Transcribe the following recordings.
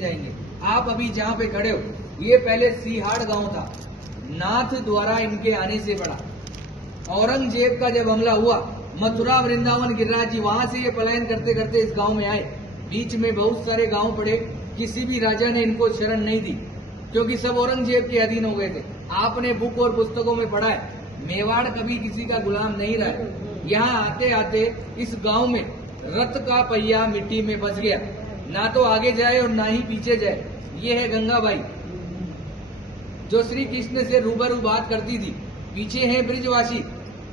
चले जाएंगे। आप अभी जहाँ पे खड़े हो, ये पहले सीहाड़ गांव था। नाथ द्वारा इनके आने से बढ़ा। औरंगजेब का जब हमला हुआ, मथुरा वृंदावन गिरिराज जी वहां से ये पलायन करते करते इस गांव में आए। बीच में बहुत सारे गांव पड़े, किसी भी राजा ने इनको शरण नहीं दी, क्योंकि सब औरंगजेब के अधीन हो गए थे। आपने बुक और पुस्तकों में पढ़ा है, मेवाड़ कभी किसी का गुलाम नहीं रहा है। यहाँ आते आते इस गांव में रथ का पहिया मिट्टी में फंस गया, ना तो आगे जाए और ना ही पीछे जाए। ये है गंगाबाई, जो श्री कृष्ण से रूबरू बात करती थी। पीछे है ब्रिजवासी,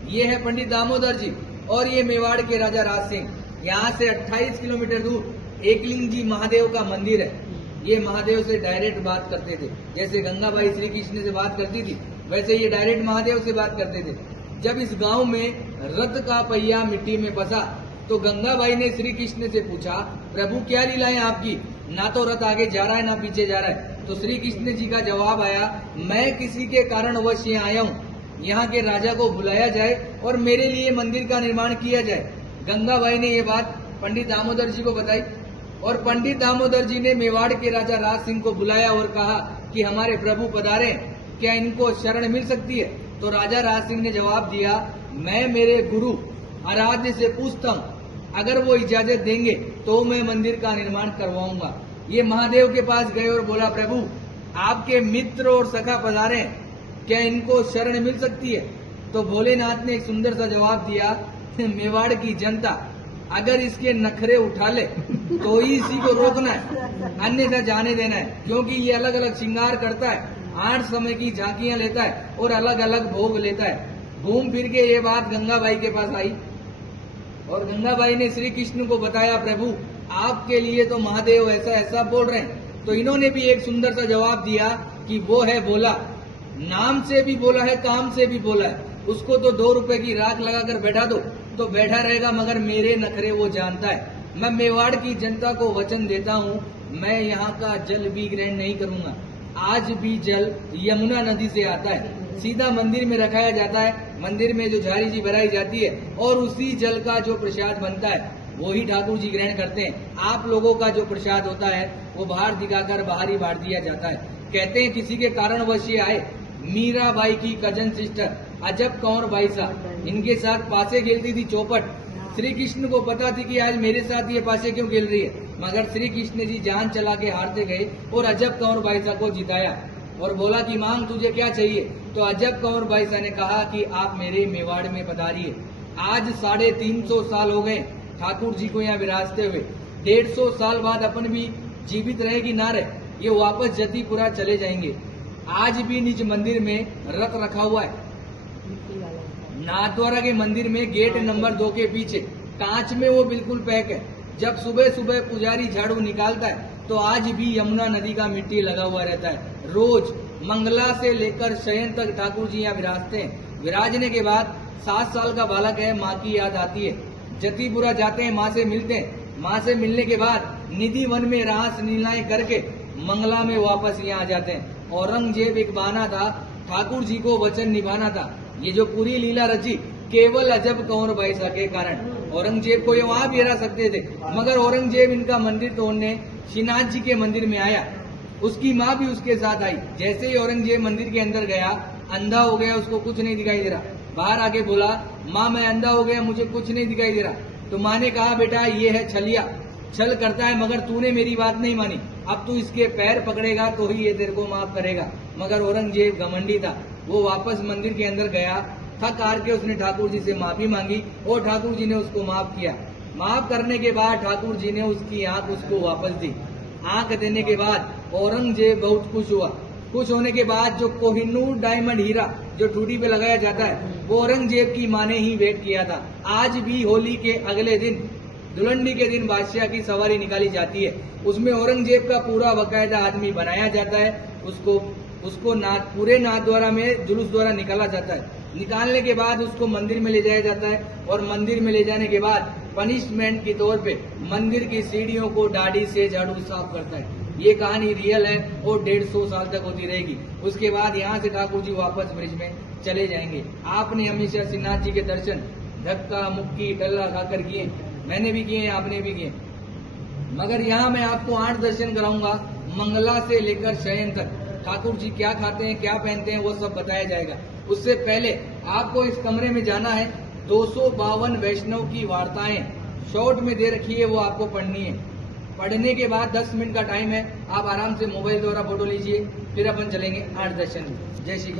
ये है पंडित दामोदर जी, और ये मेवाड़ के राजा राज सिंह। यहाँ से 28 किलोमीटर दूर एकलिंग जी महादेव का मंदिर है। ये महादेव से डायरेक्ट बात करते थे, जैसे गंगाबाई श्री कृष्ण से बात करती थी, वैसे ये डायरेक्ट महादेव से बात करते थे। जब इस गांव में रथ का पहिया मिट्टी में फंसा, तो गंगाबाई ने श्री कृष्ण से पूछा, प्रभु क्या लीलाएं आपकी, ना तो रथ आगे जा रहा है ना पीछे जा रहा है। तो श्री कृष्ण जी का जवाब आया, मैं किसी के कारणवश यहाँ आया हूँ, यहाँ के राजा को बुलाया जाए और मेरे लिए मंदिर का निर्माण किया जाए। गंगाबाई ने ये बात पंडित दामोदर जी को बताई, और पंडित दामोदर जी ने मेवाड़ के राजा राज सिंह को बुलाया और कहा कि हमारे प्रभु पधारे, क्या इनको शरण मिल सकती है। तो राजा राज सिंह ने जवाब दिया, मैं मेरे गुरु आराध्य से पूछता हूँ, अगर वो इजाजत देंगे तो मैं मंदिर का निर्माण करवाऊंगा। ये महादेव के पास गए और बोला, प्रभु आपके मित्र और सखा पधारे, क्या इनको शरण मिल सकती है। तो भोलेनाथ ने एक सुंदर सा जवाब दिया, मेवाड़ की जनता अगर इसके नखरे उठा ले तो ही इसी को रोकना है, अन्यथा जाने देना है, क्योंकि ये अलग अलग श्रृंगार करता है, 8 समय की झांकियां लेता है और अलग अलग भोग लेता है। घूम फिर के ये बात गंगाबाई के पास आई, और गंगाबाई ने श्री कृष्ण को बताया, प्रभु आपके लिए तो महादेव ऐसा ऐसा बोल रहे हैं। तो इन्होंने भी एक सुंदर सा जवाब दिया कि वो है भोला, नाम से भी बोला है, काम से भी बोला है। उसको तो 2 रुपए की राख लगाकर बैठा दो तो बैठा रहेगा, मगर मेरे नखरे वो जानता है। मैं मेवाड़ की जनता को वचन देता हूँ, मैं यहाँ का जल भी ग्रहण नहीं करूंगा। आज भी जल यमुना नदी से आता है, सीधा मंदिर में रखाया जाता है, मंदिर में जो झारी जी भराई जाती है, और उसी जल का जो प्रसाद बनता है वो ही ठाकुर जी ग्रहण करते हैं। आप लोगों का जो प्रसाद होता है वो बाहर दिखाकर बाहर ही बांट दिया जाता है। कहते हैं किसी के कारणवश ये आए, मीराबाई की कजन सिस्टर अजब कंवर बाई साहब, इनके साथ पासे खेलती थी चौपट। श्री कृष्ण को पता थी कि आज मेरे साथ ये पासे क्यों खेल रही है, मगर श्री कृष्ण जी जान चला के हारते गए और अजब कंवर बाई साहब को जिताया और बोला कि मांग तुझे क्या चाहिए। तो अजब कंवर बाई साहब ने कहा कि आप मेरे मेवाड़ में पधारिए। आज 350 साल हो गए ठाकुर जी को यहाँ विराजते हुए, 150 साल बाद अपन भी जीवित रहे कि ना रहे, ये वापस जतीपुरा चले जाएंगे। आज भी निज मंदिर में रथ रखा हुआ है। नाथद्वारा के मंदिर में गेट नंबर 2 के पीछे कांच में वो बिल्कुल पैक है। जब सुबह सुबह पुजारी झाड़ू निकालता है तो आज भी यमुना नदी का मिट्टी लगा हुआ रहता है। रोज मंगला से लेकर शयन तक ठाकुर जी यहाँ विराजते हैं। विराजने के बाद 7 साल का बालक है, माँ की याद आती है, जतीपुरा जाते हैं, माँ से मिलते हैं। माँ से मिलने के बाद निधि वन में रास लीलाएं करके मंगला में वापस यहाँ आ जाते हैं। औरंगजेब एक बहाना था, ठाकुर जी को वचन निभाना था। ये जो पूरी लीला रची केवल अजब कंवर बाई साहब के कारण। औरंगजेब को ये वहां भी हरा सकते थे, मगर औरंगजेब इनका मंदिर तोड़ने श्रीनाथ जी के मंदिर में आया। उसकी माँ भी उसके साथ आई। जैसे ही औरंगजेब मंदिर के अंदर गया, अंधा हो गया, उसको कुछ नहीं दिखाई दे रहा। बाहर आके बोला, माँ मैं अंधा हो गया, मुझे कुछ नहीं दिखाई दे रहा। तो माँ ने कहा, बेटा ये है छलिया, छल करता है, मगर तूने मेरी बात नहीं मानी, अब तू इसके पैर पकड़ेगा तो ही ये तेरे को माफ करेगा। मगर औरंगजेब घमंडी था, वो वापस मंदिर के अंदर गया, थक हार के उसने ठाकुर जी से माफी मांगी और ठाकुर जी ने उसको माफ किया। माफ करने के बाद ठाकुर जी ने उसकी आंख उसको वापस दी। आंख देने के बाद औरंगजेब बहुत खुश हुआ। खुश होने के बाद जो कोहिनूर डायमंड हीरा जो ठूठी पे लगाया जाता है, वो औरंगजेब की माँ ने ही वेट किया था। आज भी होली के अगले दिन, दुलंडी के दिन, बादशाह की सवारी निकाली जाती है। उसमें औरंगजेब का पूरा बकायदा आदमी बनाया जाता है। उसको पूरे नाथद्वारा में जुलूस द्वारा निकाला जाता है। निकालने के बाद उसको मंदिर में ले जाया जाता है, और मंदिर में ले जाने के बाद पनिशमेंट के तौर पे मंदिर की सीढ़ियों को दाढ़ी से झाड़ू साफ करता है। ये कहानी रियल है और 150 साल तक होती रहेगी। उसके बाद यहाँ से ठाकुर जी वापस ब्रिज में चले जाएंगे। आपने हमेशा श्रीनाथ जी के दर्शन धक्का मुक्की डल्ला खाकर किए, मैंने भी किए, आपने भी किए, मगर यहाँ मैं आपको 8 दर्शन कराऊंगा मंगला से लेकर शयन तक ठाकुर जी क्या खाते हैं, क्या पहनते हैं, वो सब बताया जाएगा। उससे पहले आपको इस कमरे में जाना है। 252 वैष्णव की वार्ताएं शॉर्ट में दे रखी है, वो आपको पढ़नी है। पढ़ने के बाद 10 मिनट का टाइम है, आप आराम से मोबाइल द्वारा फोटो लीजिए, फिर अपन चलेंगे 8 दर्शन में। जय श्री कृष्ण।